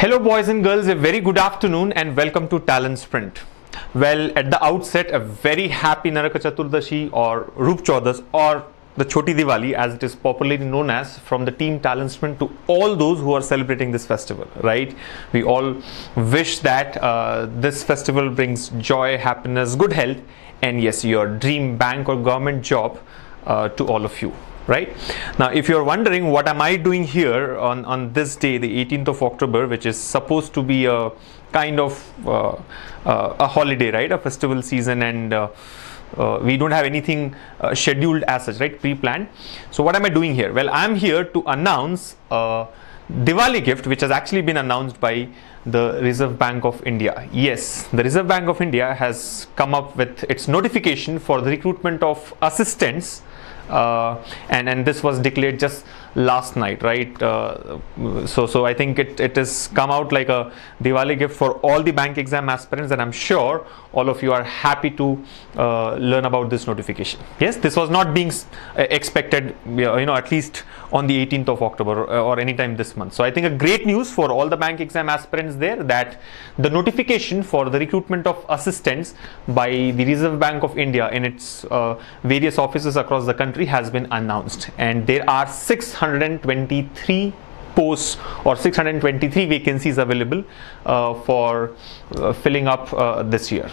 Hello boys and girls, a very good afternoon and welcome to TalentSprint. Well, at the outset, a very happy Naraka Chaturdashi or Roop Chaudas or the Choti Diwali as it is popularly known as from the team TalentSprint to all those who are celebrating this festival, right? We all wish that this festival brings joy, happiness, good health and yes, your dream bank or government job to all of you. Right now, if you're wondering what am I doing here on this day, the 18th of October, which is supposed to be a kind of a holiday, right, a festival season, and we don't have anything scheduled as such, right, pre-planned. So what am I doing here? Well, I'm here to announce a Diwali gift which has actually been announced by the Reserve Bank of India. Yes, the Reserve Bank of India has come up with its notification for the recruitment of assistants. And this was declared just last night, right? So I think it has come out like a Diwali gift for all the bank exam aspirants, and I'm sure all of you are happy to learn about this notification. Yes, this was not being expected, at least on the 18th of October or anytime this month. So I think a great news for all the bank exam aspirants there that the notification for the recruitment of assistants by the Reserve Bank of India in its various offices across the country has been announced, and there are 623 posts or 623 vacancies available for filling up this year.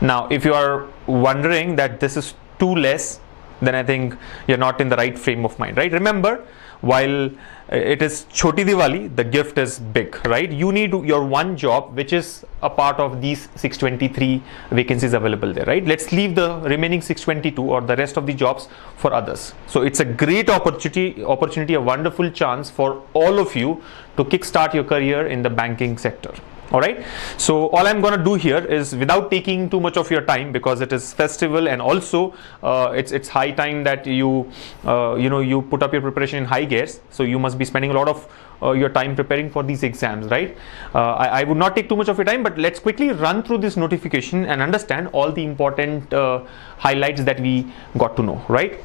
Now, if you are wondering that this is too less, then I think you're not in the right frame of mind, right? Remember, while it is Choti Diwali, the gift is big, right? You need your one job, which is a part of these 623 vacancies available there, right? Let's leave the remaining 622 or the rest of the jobs for others. So it's a great opportunity, a wonderful chance for all of you to kickstart your career in the banking sector. All right, so all I'm going to do here is, without taking too much of your time, because it is festival and also it's high time that you put up your preparation in high gears, so you must be spending a lot of your time preparing for these exams, right? I would not take too much of your time, but let's quickly run through this notification and understand all the important highlights that we got to know, right?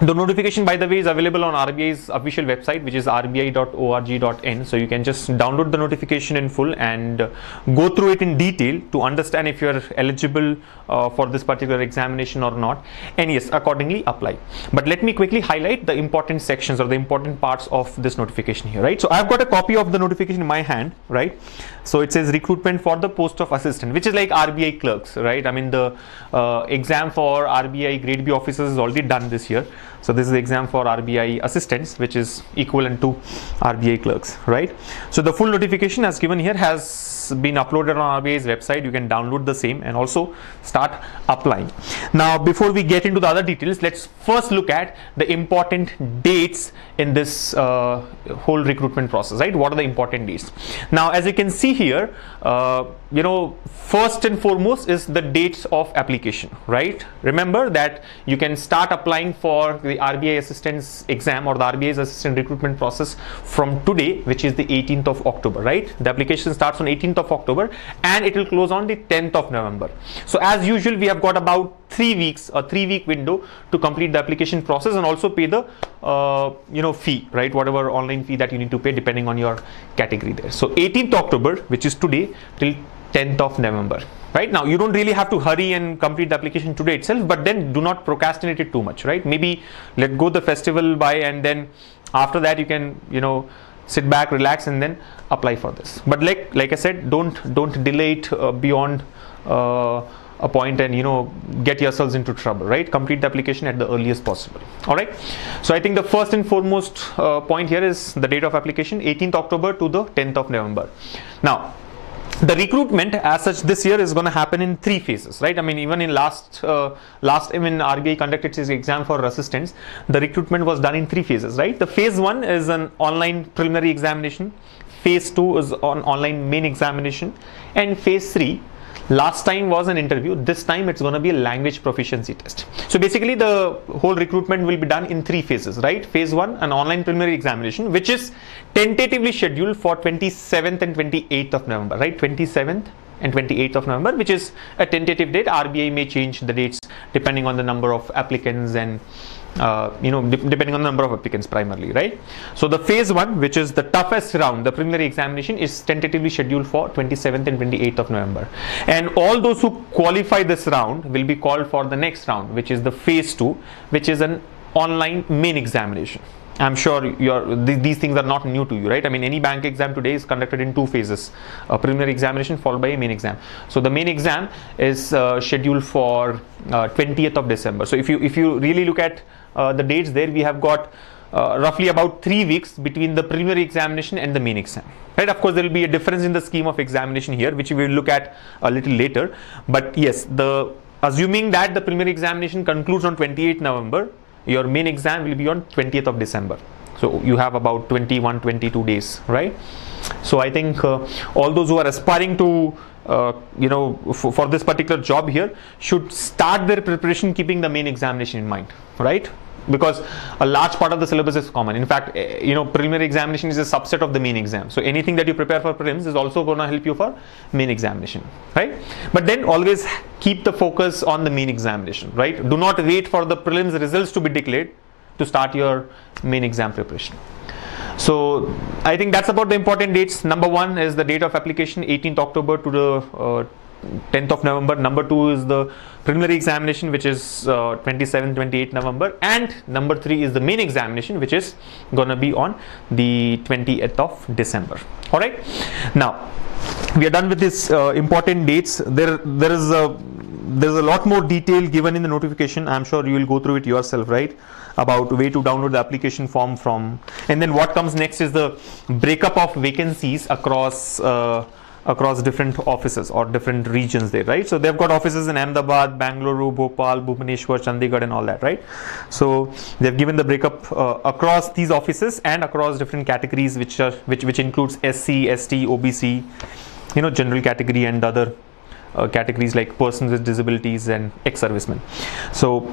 The notification, by the way, is available on RBI's official website, which is rbi.org.in. So you can just download the notification in full and go through it in detail to understand if you're eligible for this particular examination or not, and yes, accordingly apply. But let me quickly highlight the important sections or the important parts of this notification here, right? So I've got a copy of the notification in my hand, right? So it says recruitment for the post of assistant, which is like RBI clerks, right? I mean, the exam for RBI grade B officers is already done this year. So this is the exam for RBI assistants, which is equivalent to RBI clerks, right? So the full notification as given here has been uploaded on RBI's website. You can download the same and also start applying. Now, before we get into the other details, let's first look at the important dates in this whole recruitment process, right? What are the important dates? Now, as you can see here, first and foremost is the dates of application, right? Remember that you can start applying for the RBI assistance exam or the RBI's assistant recruitment process from today, which is the 18th of October, right? The application starts on 18th of October and it will close on the 10th of November. So as usual, we have got about 3 weeks, a 3-week window to complete the application process and also pay the fee, right? Whatever online fee that you need to pay depending on your category there. So 18th October, which is today, till 10th of November. Right now, you don't really have to hurry and complete the application today itself, but then do not procrastinate it too much, right? Maybe let go the festival by, and then after that you can, sit back, relax, and then apply for this. But like I said, don't delay it beyond a point and get yourselves into trouble, right? Complete the application at the earliest possible. All right. So I think the first and foremost point here is the date of application, 18th October to the 10th of November. Now, the recruitment as such this year is going to happen in 3 phases, right? I mean, even in last when RBI conducted its exam for assistants, the recruitment was done in 3 phases, right? The phase 1 is an online preliminary examination, phase 2 is on online main examination, and phase 3 last time was an interview. This time it's going to be a language proficiency test. So basically the whole recruitment will be done in 3 phases, right? Phase 1, an online preliminary examination, which is tentatively scheduled for 27th and 28th of November, right? 27th and 28th of November, which is a tentative date. RBI may change the dates depending on the number of applicants and depending on the number of applicants primarily, right? So the phase 1, which is the toughest round, the preliminary examination, is tentatively scheduled for 27th and 28th of November. And all those who qualify this round will be called for the next round, which is the phase 2, which is an online main examination. I'm sure these things are not new to you, right? I mean, any bank exam today is conducted in 2 phases, a preliminary examination followed by a main exam. So the main exam is scheduled for 20th of December. So if you really look at the dates there, we have got roughly about 3 weeks between the preliminary examination and the main exam, right? Of course, there will be a difference in the scheme of examination here, which we will look at a little later. But yes, assuming that the preliminary examination concludes on 28th November, your main exam will be on 20th of December. So you have about 21, 22 days, right? So I think all those who are aspiring to, for this particular job here should start their preparation keeping the main examination in mind, right? Because a large part of the syllabus is common. In fact, preliminary examination is a subset of the main exam. So anything that you prepare for prelims is also going to help you for main examination, right? But then always keep the focus on the main examination, right? Do not wait for the prelims results to be declared to start your main exam preparation. So I think that's about the important dates. Number 1 is the date of application, 18th October to the 10th of November. Number 2 is the preliminary examination, which is 27th, 28th November. And number 3 is the main examination, which is going to be on the 20th of December. All right. Now, we are done with these important dates. There's a lot more detail given in the notification. I'm sure you will go through it yourself, right? About way to download the application form from. And then what comes next is the breakup of vacancies across different offices or different regions there, right? So they've got offices in Ahmedabad, Bangalore, Bhopal, Bhubaneswar, Chandigarh and all that, right? So they've given the breakup across these offices and across different categories, which includes SC, ST, OBC, general category and other categories like persons with disabilities and ex-servicemen. So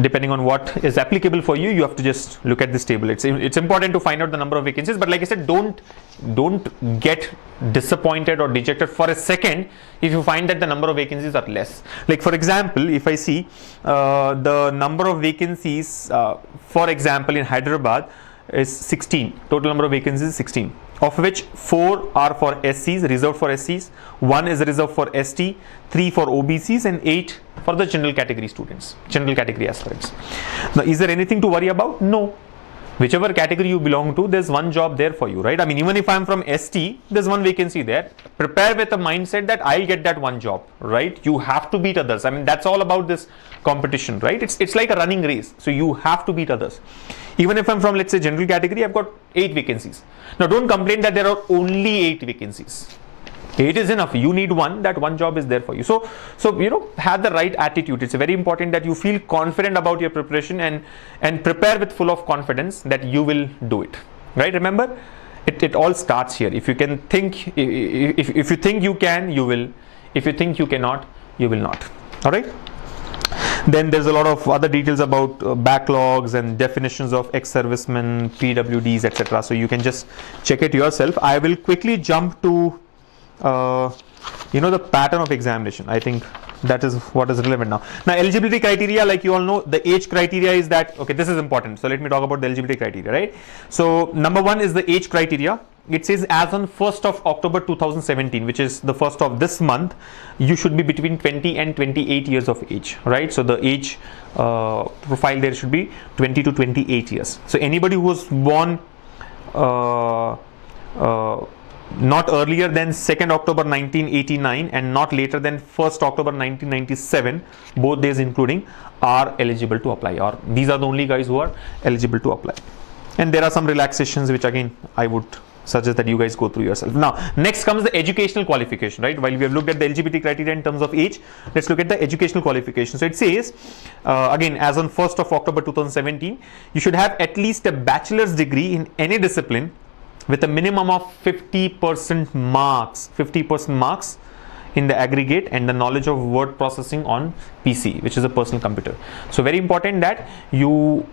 depending on what is applicable for you, you have to just look at this table. It's important to find out the number of vacancies, but like I said, don't get disappointed or dejected for a second if you find that the number of vacancies are less. Like for example, if I see the number of vacancies, for example, in Hyderabad is 16. Total number of vacancies is 16. Of which 4 are for SCs, reserved for SCs, 1 is reserved for ST, 3 for OBCs and 8 for the general category students, general category aspirants. Now, is there anything to worry about? No. Whichever category you belong to, there's one job there for you, right? I mean, even if I'm from ST, there's one vacancy there. Prepare with a mindset that I'll get that one job, right? You have to beat others. I mean, that's all about this competition, right? It's like a running race. So you have to beat others. Even if I'm from, let's say, general category, I've got 8 vacancies. Now, don't complain that there are only 8 vacancies. 8 is enough. You need one. That one job is there for you. So have the right attitude. It's very important that you feel confident about your preparation and prepare with full of confidence that you will do it. Right? Remember, it all starts here. If you can think, if you think you can, you will. If you think you cannot, you will not. All right. Then there's a lot of other details about backlogs and definitions of ex-servicemen, PWDs, etc. So you can just check it yourself. I will quickly jump to the pattern of examination. I think that is what is relevant now. Now, eligibility criteria, like you all know, the age criteria is that, okay, this is important. So let me talk about the eligibility criteria, right? So number 1 is the age criteria. It says as on 1st of October 2017, which is the first of this month, you should be between 20 and 28 years of age, right? So the age profile there should be 20 to 28 years. So anybody who was born not earlier than 2nd October 1989 and not later than 1st October 1997, both days including, are eligible to apply, or these are the only guys who are eligible to apply. And there are some relaxations which again I would suggest that you guys go through yourself. Now, next comes the educational qualification, right? While we have looked at the eligibility criteria in terms of age, let's look at the educational qualification. So it says, again, as on 1st of October 2017, you should have at least a bachelor's degree in any discipline with a minimum of 50% marks in the aggregate and the knowledge of word processing on PC, which is a personal computer. So very important that you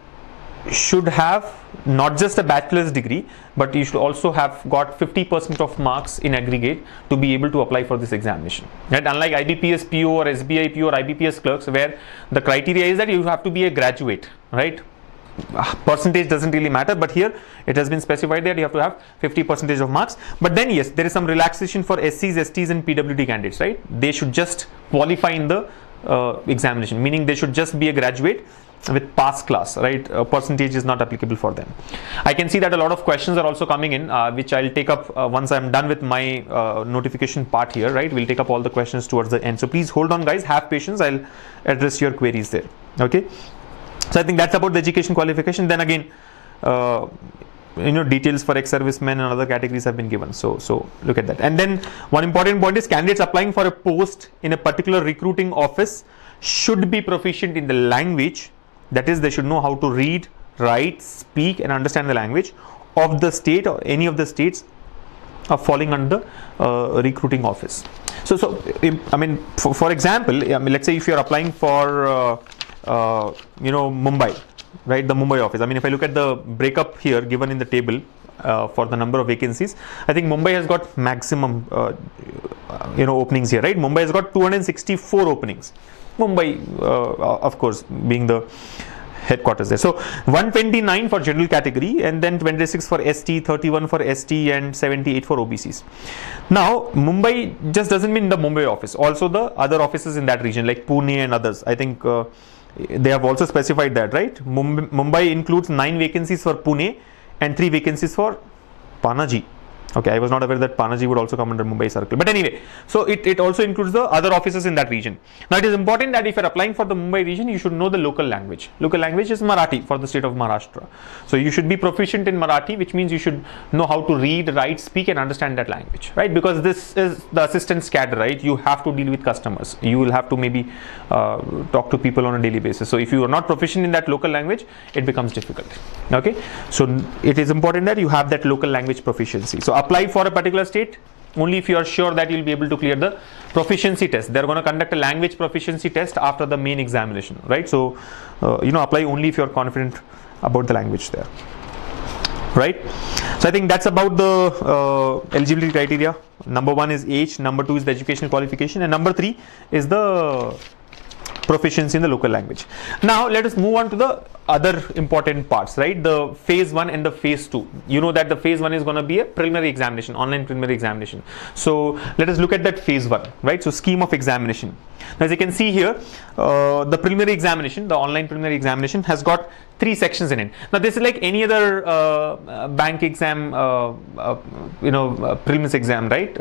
should have not just a bachelor's degree, but you should also have got 50% of marks in aggregate to be able to apply for this examination. Right? Unlike IBPS PO or SBI PO or IBPS clerks, where the criteria is that you have to be a graduate, right? percentage doesn't really matter, but here it has been specified that you have to have 50% of marks. But then yes, there is some relaxation for SCs, STs and PWD candidates, right? They should just qualify in the examination, meaning they should just be a graduate with pass class, right? Percentage is not applicable for them. I can see that a lot of questions are also coming in, which I'll take up once I'm done with my notification part here, right? We'll take up all the questions towards the end. So please hold on, guys, have patience. I'll address your queries there. Okay. So I think that's about the education qualification. Then again, details for ex-servicemen and other categories have been given. So look at that. And then one important point is candidates applying for a post in a particular recruiting office should be proficient in the language. That is, they should know how to read, write, speak and understand the language of the state or any of the states are falling under recruiting office. So I mean, for example, I mean, let's say if you're applying for Mumbai, right, the Mumbai office. I mean, if I look at the breakup here given in the table for the number of vacancies, I think Mumbai has got maximum openings here, right? Mumbai has got 264 openings. Mumbai, of course, being the headquarters there. So 129 for general category, and then 26 for ST, 31 for ST, and 78 for OBCs. Now, Mumbai just doesn't mean the Mumbai office. Also, the other offices in that region, like Pune and others. I think they have also specified that, right? Mumbai includes 9 vacancies for Pune and 3 vacancies for Panaji. Okay, I was not aware that Panaji would also come under Mumbai circle. But anyway, so it also includes the other offices in that region. Now, it is important that if you're applying for the Mumbai region, you should know the local language. Local language is Marathi for the state of Maharashtra. So you should be proficient in Marathi, which means you should know how to read, write, speak and understand that language, right? Because this is the assistant's cadre, right? You have to deal with customers. You will have to maybe talk to people on a daily basis. So if you are not proficient in that local language, it becomes difficult. Okay, so it is important that you have that local language proficiency. So apply for a particular state only if you are sure that you will be able to clear the proficiency test. They are going to conduct a language proficiency test after the main examination, right? So apply only if you are confident about the language there, right? So I think that's about the eligibility criteria. Number 1 is age, number 2 is the educational qualification, and number 3 is the proficiency in the local language. Now let us move on to the other important parts, right? The phase 1 and the phase 2. You know that the phase 1 is going to be a preliminary examination, online preliminary examination. So let us look at that phase 1, right? So scheme of examination. Now, as you can see here, the preliminary examination, the online preliminary examination has got 3 sections in it. Now this is like any other bank exam, prelims exam, right?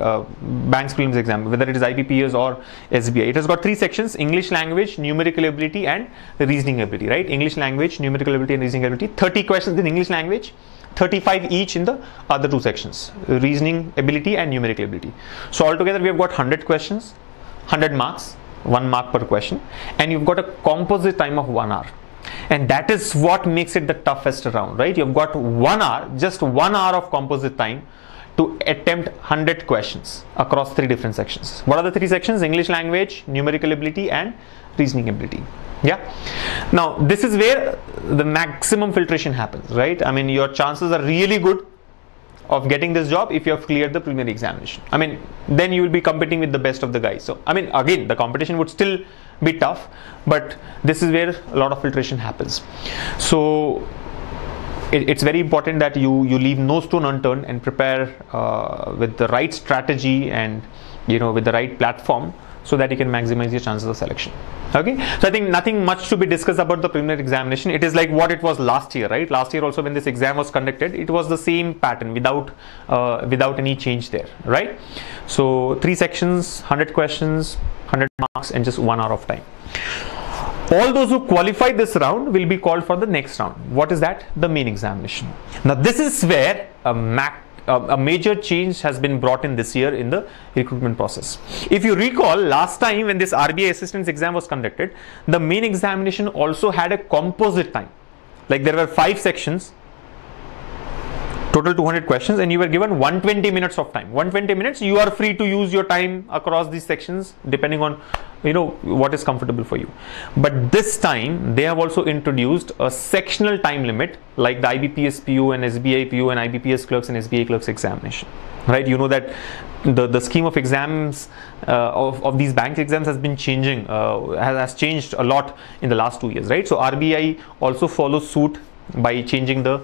Bank's prelims exam, whether it is IBPS or SBI. It has got 3 sections: English language, numerical ability and reasoning ability, right? English language, numerical ability and reasoning ability. 30 questions in English language, 35 each in the other 2 sections, reasoning ability and numerical ability. So altogether we have got 100 questions, 100 marks, 1 mark per question, and you've got a composite time of 1 hour. And that is what makes it the toughest round, right? You've got 1 hour, just 1 hour of composite time to attempt 100 questions across 3 different sections. What are the 3 sections? English language, numerical ability and reasoning ability. Yeah. Now this is where the maximum filtration happens, right? I mean, your chances are really good of getting this job if you have cleared the preliminary examination. I mean, then you will be competing with the best of the guys. So I mean, again, the competition would still be tough, but this is where a lot of filtration happens. So it's very important that you leave no stone unturned and prepare with the right strategy and with the right platform, so that you can maximize your chances of selection. Okay, so I think nothing much to be discussed about the preliminary examination. It is like what it was last year, right? Last year also, when this exam was conducted, it was the same pattern without any change there, right? So 3 sections, 100 questions, 100 marks, and just 1 hour of time. All those who qualify this round will be called for the next round. What is that? The main examination. Now this is where a major change has been brought in this year in the recruitment process. If you recall, last time when this RBI assistance exam was conducted, the main examination also had a composite time. Like there were 5 sections, total 200 questions, and you were given 120 minutes of time. 120 minutes, you are free to use your time across these sections depending on what is comfortable for you. But this time they have also introduced a sectional time limit, like the IBPS PO and SBI PO and IBPS clerks and SBI clerks examination, right? You know that the scheme of exams of these bank exams has been changing, has changed a lot in the last 2 years, right? So RBI also follows suit by changing the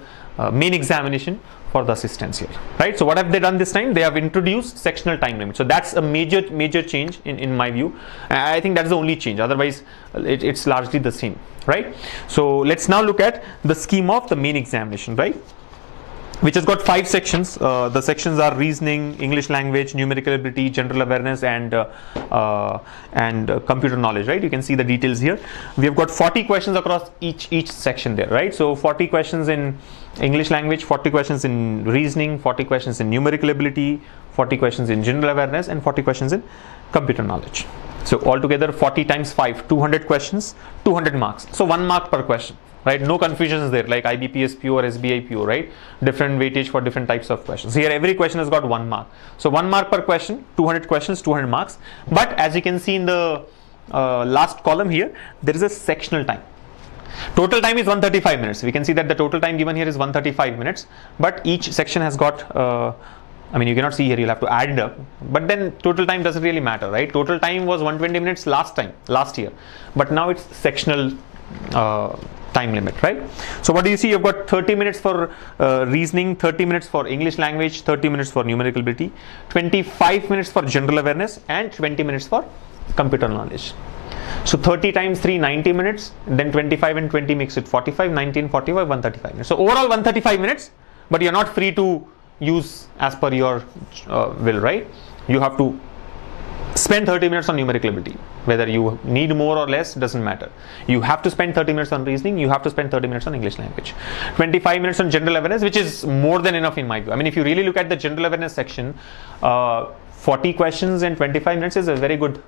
main examination for the assistants here, right? So what have they done this time? They have introduced sectional time limit. So that's a major change in my view. I think that's the only change. Otherwise, it's largely the same, right? So let's now look at the scheme of the main examination, right? Which has got 5 sections. The sections are reasoning, English language, numerical ability, general awareness, and computer knowledge, right? You can see the details here. We have got 40 questions across each section there, right? So 40 questions in English language, 40 questions in reasoning, 40 questions in numerical ability, 40 questions in general awareness, and 40 questions in computer knowledge. So altogether 40 times 5, 200 questions, 200 marks. So 1 mark per question. Right, no confusions there, like IBPS PO or SBI PO, right? Different weightage for different types of questions. Here every question has got 1 mark. So 1 mark per question, 200 questions, 200 marks. But as you can see in the last column here, there is a sectional time. Total time is 135 minutes. We can see that the total time given here is 135 minutes. But each section has got, I mean, you cannot see here, you'll have to add it up. But then total time doesn't really matter, right? Total time was 120 minutes last year. But now it's sectional time limit, right? So what do you see? You've got 30 minutes for reasoning, 30 minutes for English language, 30 minutes for numerical ability, 25 minutes for general awareness, and 20 minutes for computer knowledge. So 30 times 3, 90 minutes, then 25 and 20 makes it 45, 19, 45, 135 minutes. So overall 135 minutes, but you're not free to use as per your will, right? You have to spend 30 minutes on numerical ability. Whether you need more or less doesn't matter. You have to spend 30 minutes on reasoning, you have to spend 30 minutes on English language. 25 minutes on general awareness, which is more than enough in my view. I mean, if you really look at the general awareness section, 40 questions and 25 minutes is a very good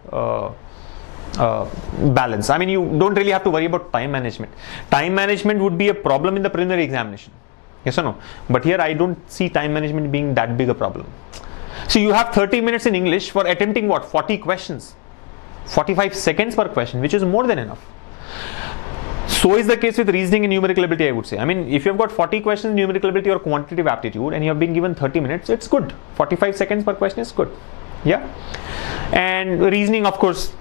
balance. I mean, you don't really have to worry about time management. Time management would be a problem in the preliminary examination. Yes or no? But here I don't see time management being that big a problem. So you have 30 minutes in English for attempting what? 40 questions. 45 seconds per question, which is more than enough. So is the case with reasoning and numerical ability, I would say. I mean, if you've got 40 questions in numerical ability or quantitative aptitude and you have been given 30 minutes, it's good. 45 seconds per question is good. Yeah. And reasoning, of course,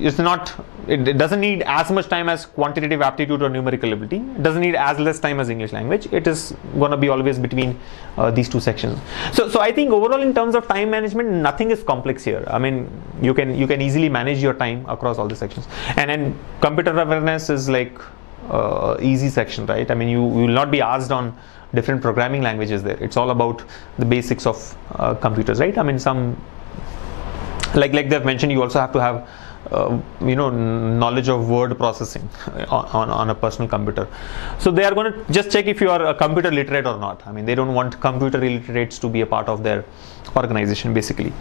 is not, it doesn't need as much time as quantitative aptitude or numerical ability. It doesn't need as less time as English language. It is going to be always between these two sections. So I think overall in terms of time management, nothing is complex here. I mean, you can easily manage your time across all the sections. And then computer awareness is like easy section, right? I mean, you will not be asked on different programming languages there. It's all about the basics of computers, right? I mean, some like they've mentioned, you also have to have knowledge of word processing on a personal computer. So they are going to just check if you are a computer literate or not. I mean, they don't want computer illiterates to be a part of their organization basically.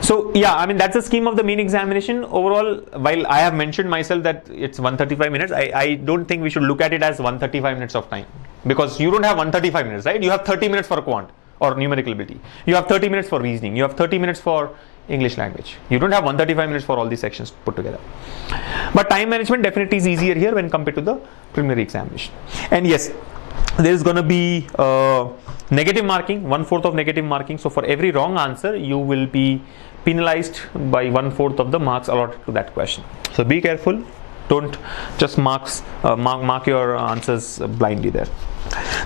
So yeah, I mean, that's the scheme of the main examination. Overall, while I have mentioned myself that it's 135 minutes, I don't think we should look at it as 135 minutes of time, because you don't have 135 minutes, right? You have 30 minutes for quant or numerical ability. You have 30 minutes for reasoning. You have 30 minutes for English language. You don't have 135 minutes for all these sections put together. But time management definitely is easier here when compared to the preliminary examination. And yes, there is going to be negative marking, 1/4 of negative marking. So for every wrong answer, you will be penalized by 1/4 of the marks allotted to that question. So be careful. Don't just mark your answers blindly there.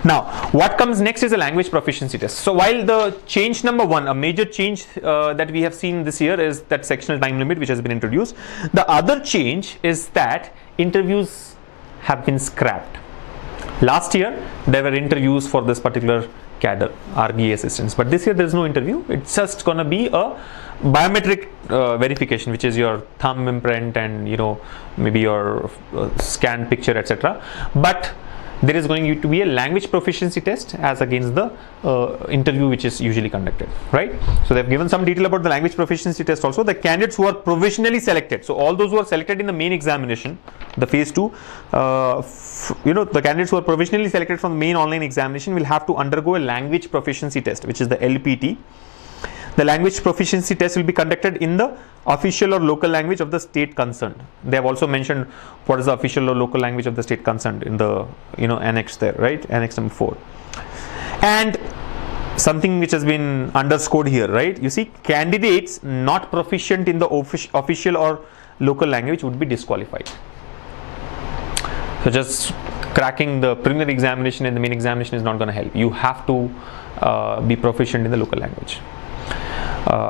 Now, what comes next is a language proficiency test. So while the change number 1, a major change that we have seen this year is that sectional time limit which has been introduced. The other change is that interviews have been scrapped. Last year, there were interviews for this particular cadre, RBI assistants. But this year, there is no interview. It's just going to be a biometric verification, which is your thumb imprint and, maybe your scanned picture, etc. But there is going to be a language proficiency test as against the interview which is usually conducted, right? So they've given some detail about the language proficiency test also. The candidates who are provisionally selected, so all those who are selected in the main examination, the phase 2, the candidates who are provisionally selected from the main online examination will have to undergo a language proficiency test, which is the LPT. The language proficiency test will be conducted in the official or local language of the state concerned. They have also mentioned what is the official or local language of the state concerned in the annex there, right? Annex number 4. And something which has been underscored here, right? You see, candidates not proficient in the official or local language would be disqualified. So just cracking the preliminary examination and the main examination is not going to help. You have to be proficient in the local language.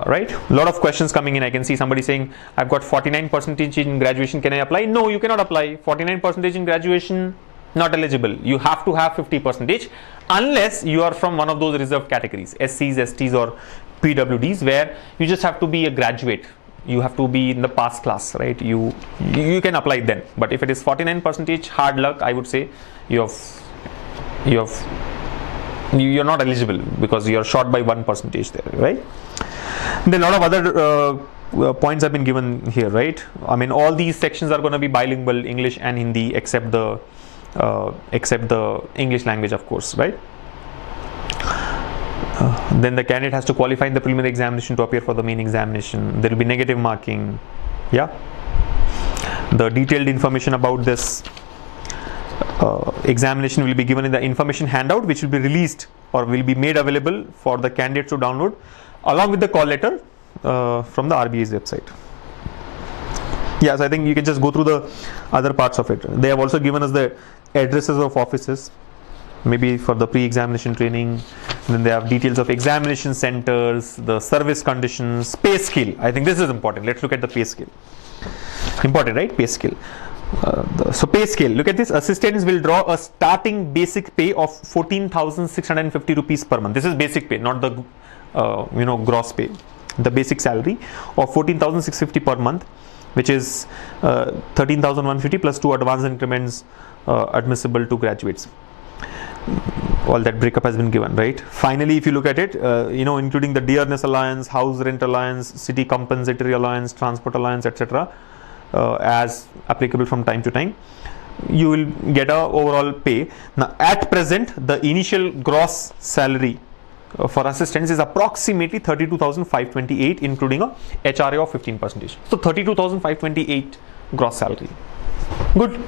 Right? A lot of questions coming in. I can see somebody saying, I've got 49% in graduation, can I apply? No, you cannot apply. 49% in graduation, not eligible. You have to have 50% unless you are from one of those reserved categories, SCs, STs or PWDs, where you just have to be a graduate. You have to be in the pass class, right? You can apply then. But if it is 49%, hard luck, I would say you're not eligible because you're short by 1% there, right? Then a lot of other points have been given here, right? I mean, all these sections are going to be bilingual, English and Hindi, except the English language, of course, right? Then the candidate has to qualify in the preliminary examination to appear for the main examination. There will be negative marking. Yeah. The detailed information about this examination will be given in the information handout, which will be released or will be made available for the candidates to download, along with the call letter from the RBI's website. Yes, I think you can just go through the other parts of it. They have also given us the addresses of offices, maybe for the pre-examination training. Then they have details of examination centers, the service conditions, pay scale. I think this is important. Let's look at the pay scale. Important, right? Pay scale. So pay scale, look at this. Assistants will draw a starting basic pay of 14,650 rupees per month. This is basic pay, not the gross pay. The basic salary of 14,650 per month, which is 13,150 plus 2 advance increments admissible to graduates. All that breakup has been given, right? Finally, if you look at it, including the dearness allowance, house rent allowance, city compensatory allowance, transport allowance, etc., as applicable from time to time, you will get a overall pay. Now, at present, the initial gross salary for assistants is approximately 32,528, including a HRA of 15%. So 32,528 gross salary. Good.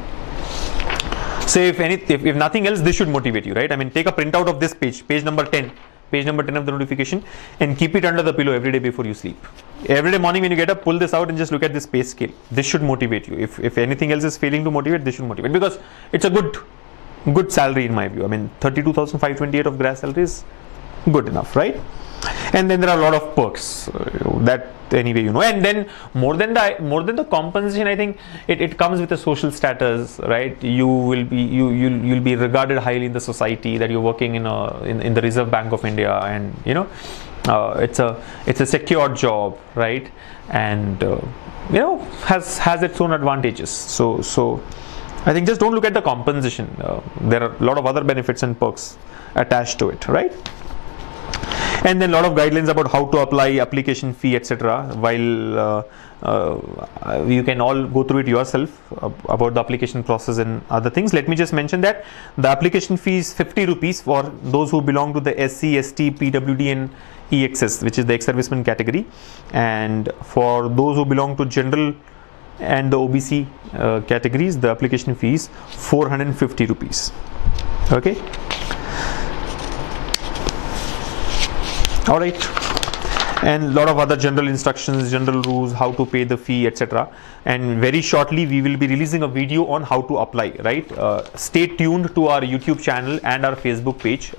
So if nothing else, this should motivate you, right? I mean, take a printout of this page number 10 of the notification, and keep it under the pillow every day before you sleep. Every day morning when you get up, pull this out and just look at this pay scale. This should motivate you. If anything else is failing to motivate, this should motivate, because it's a good salary in my view. I mean, 32,528 of gross salary is good enough, right? And then there are a lot of perks that anyway, and then more than the compensation, I think it comes with a social status, right? You'll be regarded highly in the society, that you're working in the Reserve Bank of India, and it's a secure job, right? And has its own advantages. So I think just don't look at the compensation. There are a lot of other benefits and perks attached to it, right? And then a lot of guidelines about how to apply, application fee, etc. While you can all go through it yourself about the application process and other things. Let me just mention that the application fee is 50 rupees for those who belong to the SC, ST, PWD and EXS, which is the ex-serviceman category. And for those who belong to general and the OBC categories, the application fee is 450 rupees. Okay. All right, and a lot of other general instructions, general rules, how to pay the fee, etc. And very shortly we will be releasing a video on how to apply, right? Stay tuned to our YouTube channel and our Facebook page.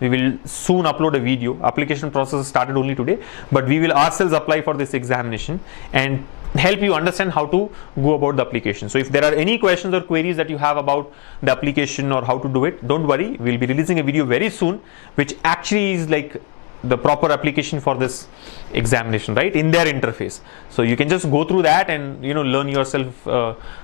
We will soon upload a video. Application process started only today, but we will ourselves apply for this examination and help you understand how to go about the application. So if there are any questions or queries that you have about the application or how to do it, don't worry, we'll be releasing a video very soon, which actually is like the proper application for this examination, right, in their interface. So you can just go through that and learn yourself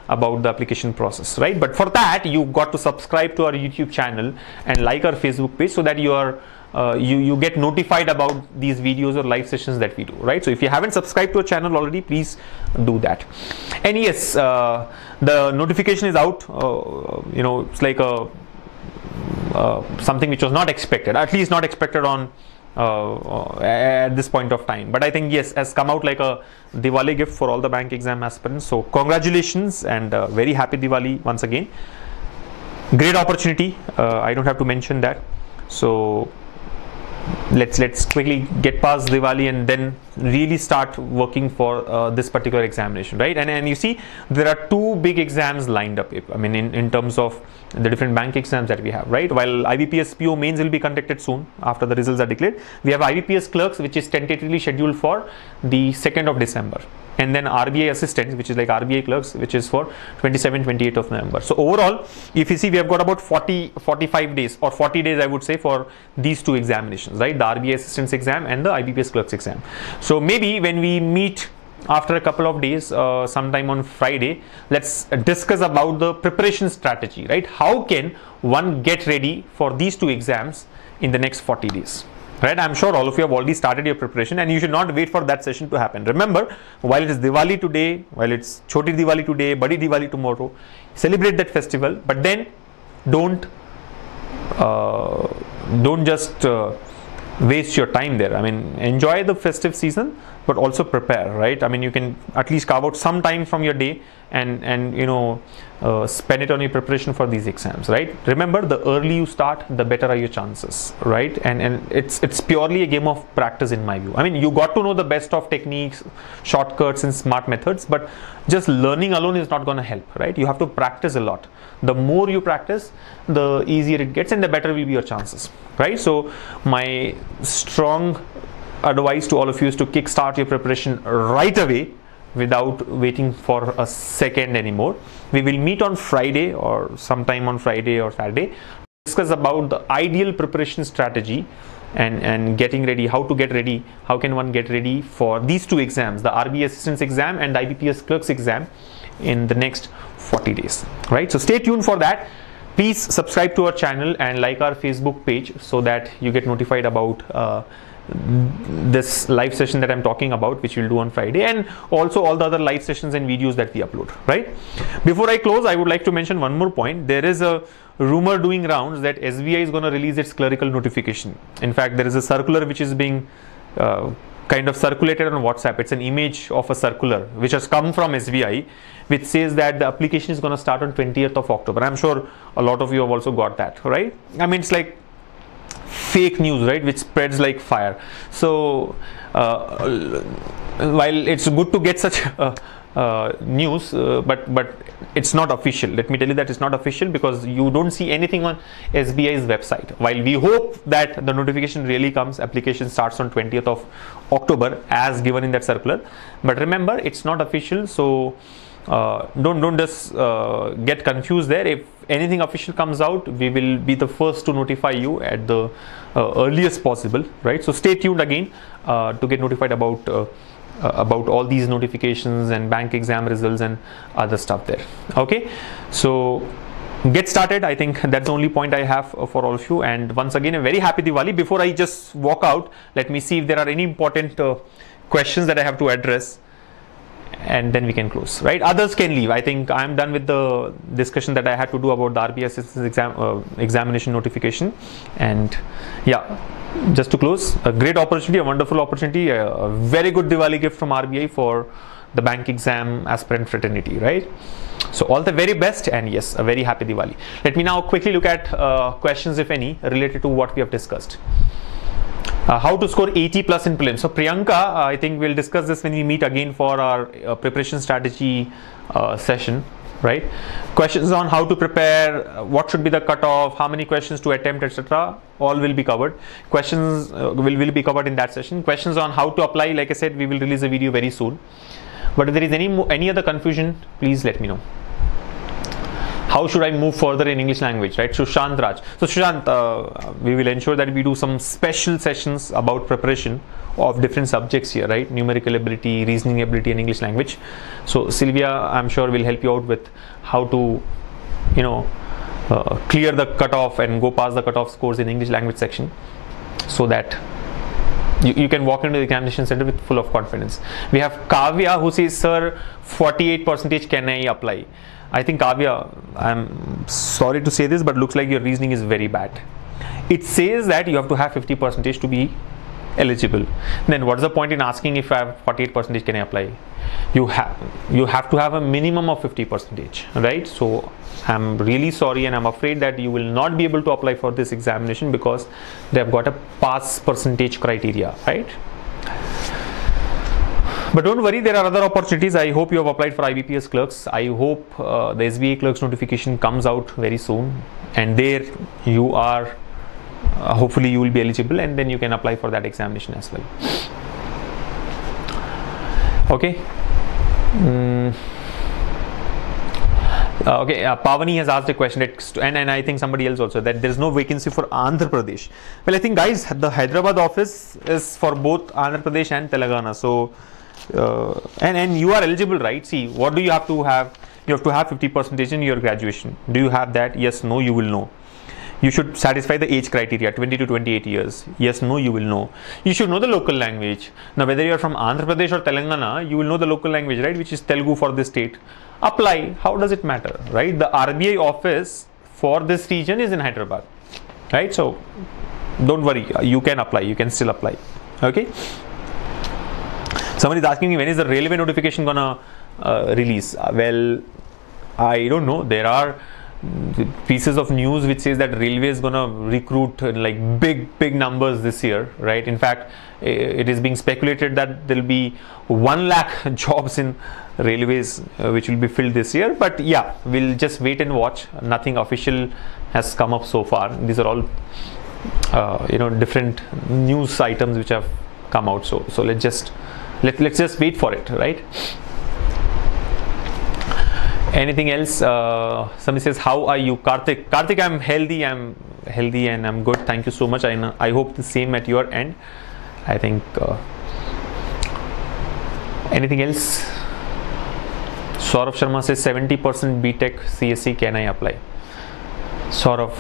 about the application process, right? But for that, you got to subscribe to our YouTube channel and like our Facebook page, so that you get notified about these videos or live sessions that we do, right? So if you haven't subscribed to our channel already, please do that. And yes, the notification is out. It's like something which was not expected, at least not expected on at this point of time, but I think yes, has come out like a Diwali gift for all the bank exam aspirants. So congratulations and very happy Diwali once again. Great opportunity. I don't have to mention that. So let's quickly get past Diwali and then really start working for this particular examination, right? And you see there are two big exams lined up, I mean in terms of the different bank exams that we have, right? While IBPS PO mains will be conducted soon after the results are declared, we have IBPS clerks, which is tentatively scheduled for the 2nd of December, and then RBI assistants, which is like RBI clerks, which is for 27-28 of November. So overall, if you see, we have got about 45 days or 40 days, I would say, for these two examinations, right? The RBI assistants exam and the IBPS clerks exam. So maybe when we meet after a couple of days, sometime on Friday, let's discuss about the preparation strategy, right? How can one get ready for these two exams in the next 40 days? Right, I'm sure all of you have already started your preparation, and you should not wait for that session to happen. Remember, while it is Diwali today, while it's Choti Diwali today, Badi Diwali tomorrow, celebrate that festival, but then don't just waste your time there. I mean, enjoy the festive season, but also prepare, right? I mean, you can at least carve out some time from your day and you know, spend it on your preparation for these exams, right? Remember, the early you start, the better are your chances, right? And it's purely a game of practice in my view. I mean, you got to know the best of techniques, shortcuts and smart methods, but just learning alone is not going to help, right? You have to practice a lot. The more you practice, the easier it gets and the better will be your chances, right? So my strong advice to all of you is to kickstart your preparation right away without waiting for a second anymore. We will meet on Friday or sometime on Friday or Saturday, discuss about the ideal preparation strategy and getting ready, how to get ready, how can one get ready for these two exams, the RBI assistants exam and the IBPS clerks exam in the next 40 days, right? So stay tuned for that. Please subscribe to our channel and like our Facebook page so that you get notified about this live session that I'm talking about, which we'll do on Friday, and also all the other live sessions and videos that we upload, right? Before I close, I would like to mention one more point. There is a rumor doing rounds that SBI is going to release its clerical notification. In fact, there is a circular which is being kind of circulated on WhatsApp. It's an image of a circular which has come from SBI, which says that the application is going to start on 20th of October. I'm sure a lot of you have also got that, right? I mean, it's like fake news, right, which spreads like fire. So while it's good to get such news, but it's not official. Let me tell you that it's not official because you don't see anything on SBI's website. While we hope that the notification really comes, application starts on 20th of October as given in that circular, but remember, it's not official. So don't just get confused there. If anything official comes out, we will be the first to notify you at the earliest possible, right? So stay tuned again to get notified about all these notifications and bank exam results and other stuff there. Okay, so get started. I think that's the only point I have for all of you. And once again, a very happy Diwali. Before I just walk out, let me see if there are any important questions that I have to address, and then we can close, right? Others can leave. I think I'm done with the discussion that I had to do about the RBI assistance examination notification. And yeah, just to close, a great opportunity, a wonderful opportunity, a very good Diwali gift from RBI for the bank exam aspirant fraternity, right? So all the very best, and yes, a very happy Diwali. Let me now quickly look at questions, if any, related to what we have discussed. How to score 80 plus in prelims. So Priyanka, I think we'll discuss this when we meet again for our preparation strategy session, right? Questions on how to prepare, what should be the cutoff, how many questions to attempt, etc. All will be covered. Questions will be covered in that session. Questions on how to apply, like I said, we will release a video very soon. But if there is any other confusion, please let me know. How should I move further in English language, right? Sushant Raj. So Sushant, we will ensure that we do some special sessions about preparation of different subjects here, right? Numerical ability, reasoning ability, and English language. So Sylvia, I'm sure, will help you out with how to, you know, clear the cutoff and go past the cutoff scores in English language section, so that you can walk into the examination center with full of confidence. We have Kavya who says, sir, 48% can I apply? I think Kavya, I'm sorry to say this, but looks like your reasoning is very bad. It says that you have to have 50% to be eligible. Then what's the point in asking if I have 48% can I apply? you have to have a minimum of 50%, right? So I'm really sorry, and I'm afraid that you will not be able to apply for this examination because they have got a pass percentage criteria, right? But don't worry, there are other opportunities. I hope you have applied for IBPS clerks. I hope the SBA clerks notification comes out very soon, and there you are, hopefully you will be eligible, and then you can apply for that examination as well. Okay. Pavani has asked a question, and I think somebody else also, that there is no vacancy for Andhra Pradesh. Well, I think, guys, the Hyderabad office is for both Andhra Pradesh and Telangana. So and you are eligible, right? See, what do you have to have? You have to have 50% in your graduation. Do you have that? Yes, no, you will know. You should satisfy the age criteria, 20 to 28 years. Yes, no, you will know. You should know the local language. Now, whether you are from Andhra Pradesh or Telangana, you will know the local language, right? Which is Telugu for this state. Apply. How does it matter, right? The RBI office for this region is in Hyderabad, right? So don't worry. You can apply. You can still apply. Okay. Somebody is asking me, when is the railway notification gonna release? Well, I don't know. There are pieces of news which says that railway is gonna recruit like big numbers this year, right? In fact, it is being speculated that there will be 1 lakh jobs in railways which will be filled this year. But yeah, we'll just wait and watch. Nothing official has come up so far. These are all different news items which have come out. So let's just wait for it, right? Anything else? Somebody says, how are you, Karthik? Karthik, I'm healthy and I'm good. Thank you so much. I hope the same at your end. I think anything else? Saurav Sharma says 70% BTech CSC, can I apply? Saurav,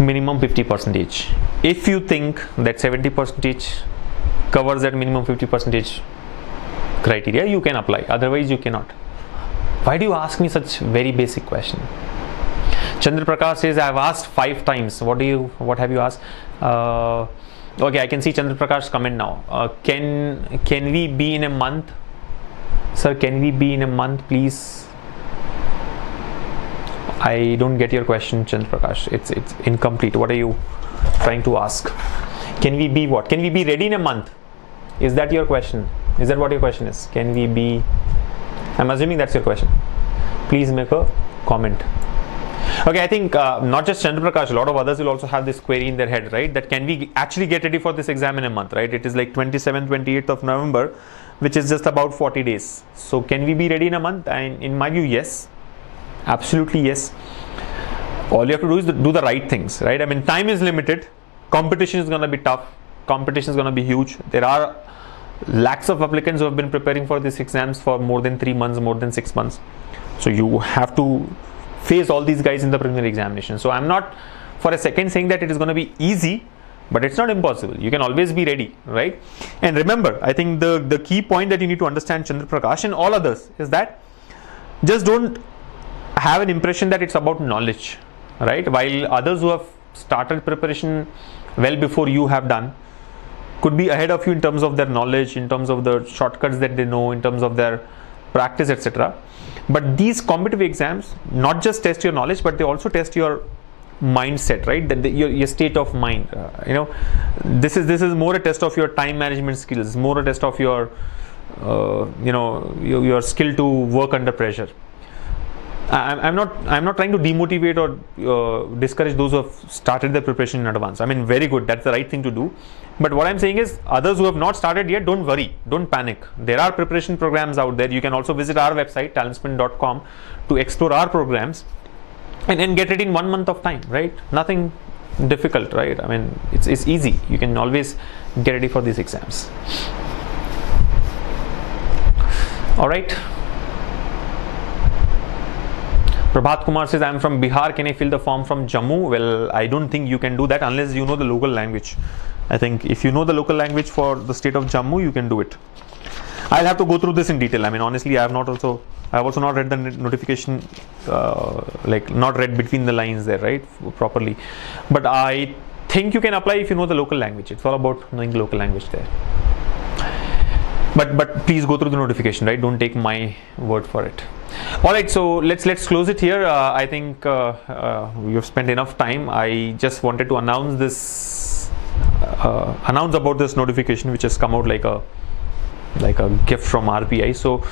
minimum 50%. If you think that 70% covers that minimum 50% criteria, you can apply. Otherwise, you cannot. Why do you ask me such very basic question? Chandra Prakash says, I have asked 5 times. What have you asked? Okay, I can see Chandra Prakash's comment now. Can we be in a month? Sir, can we be in a month, please? I don't get your question, Chandra Prakash. It's incomplete. What are you trying to ask? Can we be what? Can we be ready in a month? Is that your question? Is that what your question is? Can we be? I'm assuming that's your question. Please make a comment. Okay, I think not just Chandra Prakash, a lot of others will also have this query in their head, right? That can we actually get ready for this exam in a month, right? It is like 27th, 28th of November, which is just about 40 days. So can we be ready in a month? And in my view, yes. Absolutely yes. All you have to do is do the right things, right? I mean, time is limited. Competition is going to be tough. Competition is going to be huge. There are lakhs of applicants who have been preparing for these exams for more than 3 months, more than 6 months. So you have to face all these guys in the preliminary examination. So I'm not for a second saying that it is going to be easy, but it's not impossible. You can always be ready, right? And remember, I think the key point that you need to understand, Chandra Prakash and all others, is that just don't have an impression that it's about knowledge, right? While others who have started preparation well before you have done could be ahead of you in terms of their knowledge, in terms of the shortcuts that they know, in terms of their practice, etc. But these competitive exams not just test your knowledge, but they also test your mindset, right? Your state of mind. This is more a test of your time management skills, more a test of your your skill to work under pressure. I'm not trying to demotivate or discourage those who have started their preparation in advance. I mean, very good. That's the right thing to do. But what I'm saying is, others who have not started yet, don't worry, don't panic. There are preparation programs out there. You can also visit our website, TalentSprint.com, to explore our programs and get it in 1 month of time, right? Nothing difficult, right? I mean, it's easy. You can always get ready for these exams. All right. Prabhat Kumar says, I'm from Bihar. Can I fill the form from Jammu? Well, I don't think you can do that unless you know the local language. I think if you know the local language for the state of Jammu, you can do it. I'll have to go through this in detail. I mean, honestly, I have also not read the notification, not read between the lines there, right, properly. But I think you can apply if you know the local language. It's all about knowing the local language there. but please go through the notification, right? Don't take my word for it. All right, so let's close it here. I think we've spent enough time. I just wanted to announce this, announce about this notification which has come out like a gift from RBI. So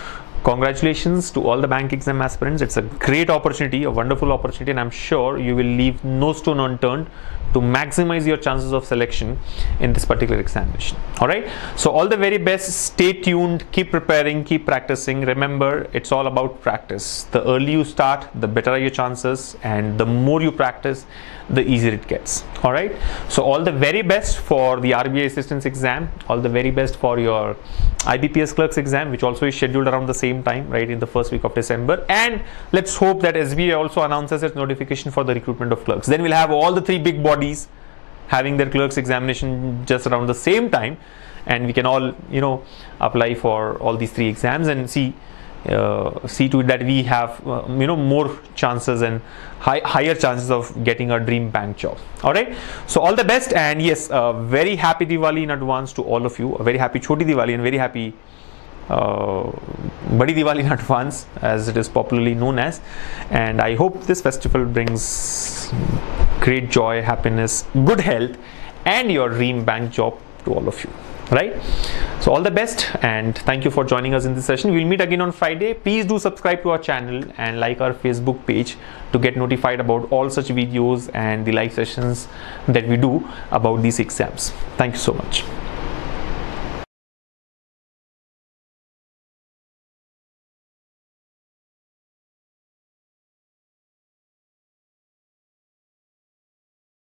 congratulations to all the bank exam aspirants. It's a great opportunity, a wonderful opportunity, and I'm sure you will leave no stone unturned to maximize your chances of selection in this particular examination. All right, so all the very best. Stay tuned, keep preparing, keep practicing. Remember, it's all about practice. The early you start, the better are your chances, and the more you practice, the easier it gets. All right, so all the very best for the RBI assistance exam, all the very best for your IBPS clerks exam, which also is scheduled around the same time, right, in the first week of December. And let's hope that SBI also announces its notification for the recruitment of clerks. Then we'll have all the three big bodies having their clerks examination just around the same time, and we can all, you know, apply for all these three exams and see to it that we have you know, more chances and higher chances of getting a dream bank job. All right, so all the best, and yes, very happy Diwali in advance to all of you. A very happy Choti Diwali and very happy Badi Diwali in advance, as it is popularly known as. And I hope this festival brings great joy, happiness, good health, and your dream bank job to all of you. Right, so all the best, and thank you for joining us in this session. We'll meet again on Friday. Please do subscribe to our channel and like our Facebook page to get notified about all such videos and the live sessions that we do about these exams. Thank you so much.